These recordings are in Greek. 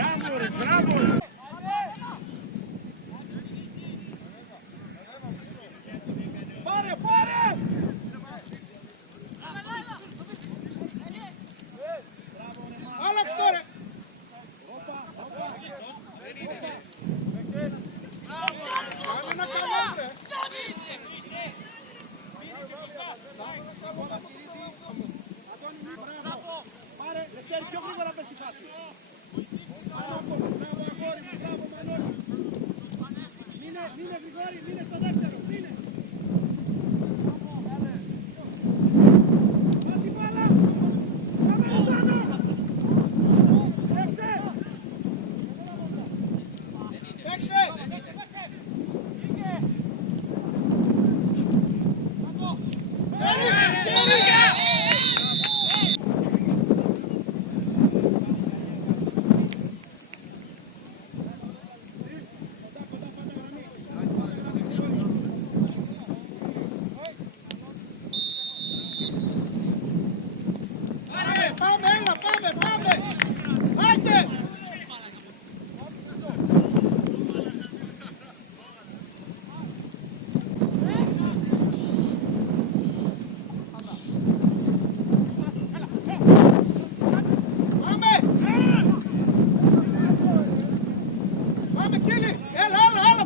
Μπράβο ρε, μπράβο! Πάρε, πάρε! Άλλαξε τώρα! Κάνε ένα καλό ρε! Πάρε, Λευτέρη, πιο γρήγορα πες τη φάση. Μπράβο αγόρι μου, μπράβο Μανώλη. Μείνε Γρηγόρη, μείνε στο δεύτερο, μείνε. Πάτη μπάλα. Πάμε εδώ. Παίξε. Παίξε.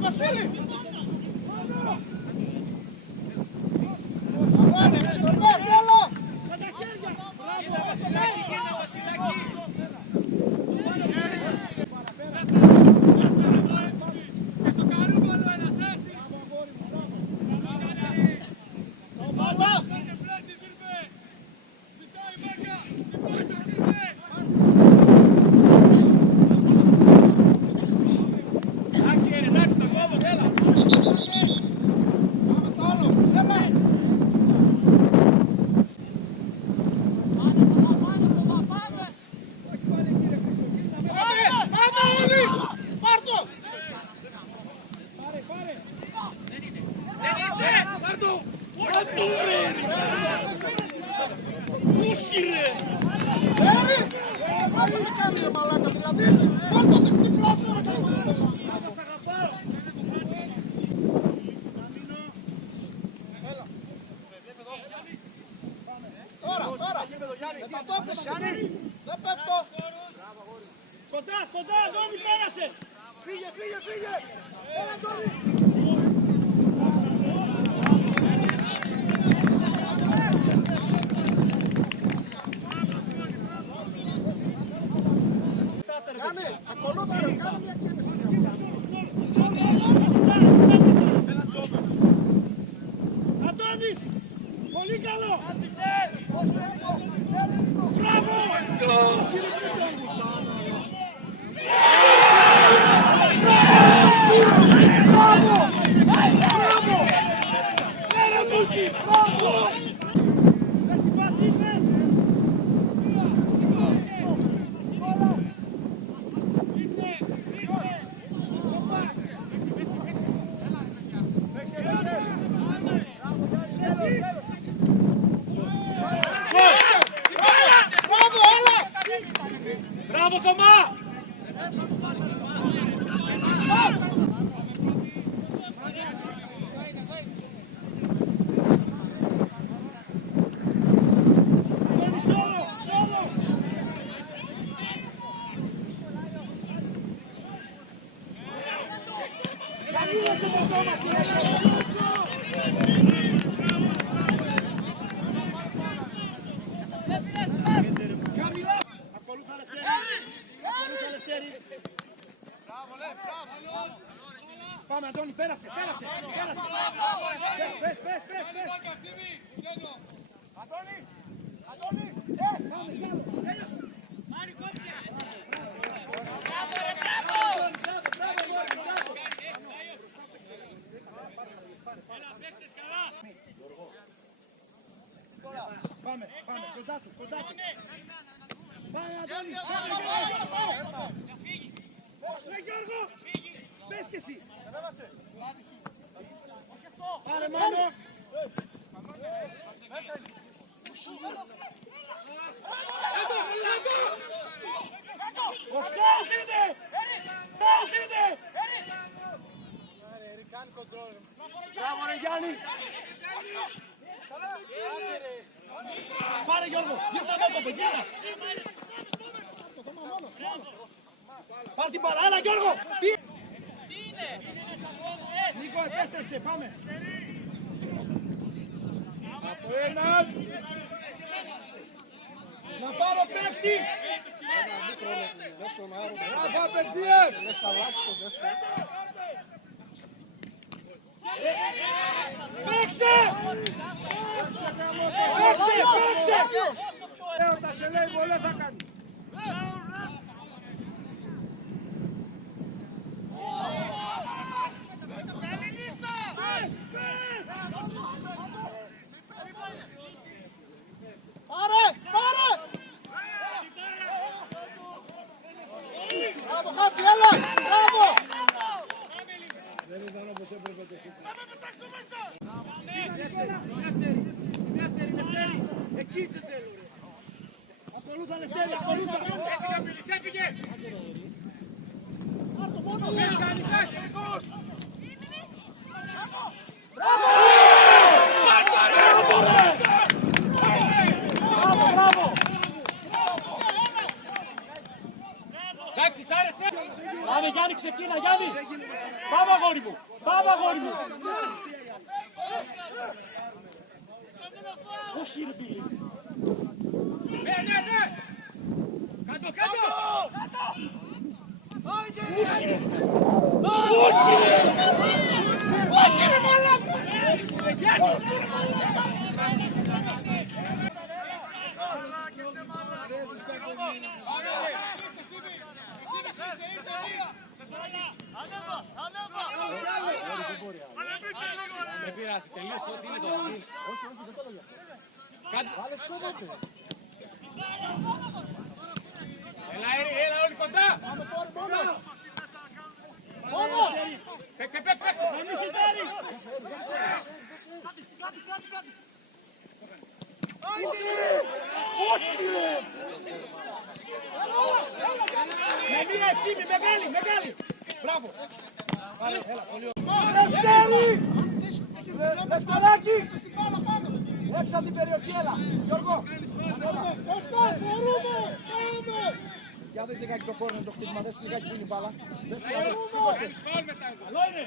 Βασίλη! Αγώνε, με στον πας, έλα! Με τα χέρια! Γύρνα Βασιλάκη, γύρνα Βασιλάκη! Στο καρούμπαλο ένας έτσι! Το μπάλα! Πούσι ρε! Αυτό με κάνει ρε μαλάκα, δηλαδή βάλ' το δεξιπλάσιο ρε καλό. Θα σ' αγαπάω. Έλα. Τώρα. Με τα τόπες, δεν πέφτω. Κοντά, Αντώνη πέρασε. Φύγε. Έλα Αντώνη. Κάνε, ακολούθα ρε, κάνε μια κίνηση. Αντώνης, πολύ καλό. Μπράβο! Μπράβο Θωμά! Πάμε Αντώνη, πέρασε. Πες. Αντώνη, πάμε, πιάνω. Έλειωσε. Μάρι κόψε. Μπράβο ρε, μπράβο. Έλα, παίξες καλά. Πάμε, κοντά του. Πάμε Αντώνη, πάμε. Ρε Γιώργο, πες και εσύ. Πάρε Μάνο. Εδώ, Μολάντο. Ο Σάουτ είναι. Μπράβο ρε Γιάννη. Πάρε Γιώργο, γύρτα μέτωπο, γύρτα. Πάρ' την μπάλα, έλα Γιώργο. Νίκο, επέστρεψε, πάμε. Από έναν. Να πάρω πέφτει. Μπράβο, απευθείας. Παίξε! Παίξε! Όταν σε λέει βολέ θα κάνει. Πάρε! Μπράβο Χάτσι, έλα! Μπράβο! Δεν ήταν όπως έπρεπε το φύγει. Δεύτερη. Εκεί σε θέλω. Ακολούθα Λευτέρη, ακολούθα. Έφυγε. Πάρτο μόνο. Μπράβο. Εντάξει, σ' άρεσε. Πάμε Γιάννη, ξεκίνα Γιάννη. Πάμε αγόρι μου. Όχι ρε Πίλη. Ναι. Κάτω. Όχι ρε μαλάκα. Δεν πειράζει, τελείωσε ό,τι είναι το δει. Όχι, δεν το έλεγα. Βάλε σώδατε. Έλα όλοι κοντά. Μόνο. Παίξε. Να μη σιτάρει. Κάτι. Όχι ρε. Με μία ευθύνη, μεγάλη. Μπράβο. Πάρε, έλα, πολύ ωραία. Λευτεράκι. Έξω από την περιοχή, έλα. Γιώργο. Μπορούμε. Για δες λιγάκι το κόρνερ, το χτύπημα, δες λιγάκι που είναι η μπάλα. Δες λιγάκι, σήκωσε. Καλό είναι.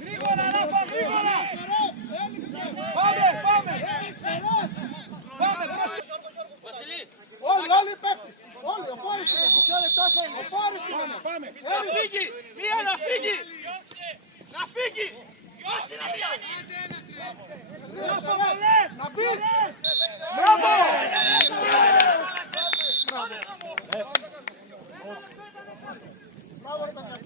Γρήγορα. Πάμε. Όλοι παίχτες. Όλοι, ο Πάρης είναι. Μισό λεπτό θέλει. Ο Πάρης είναι. Πάμε. Να φύγει! Όχι να Να μπει. Μπράβο. Μπράβο ρε παιδιά.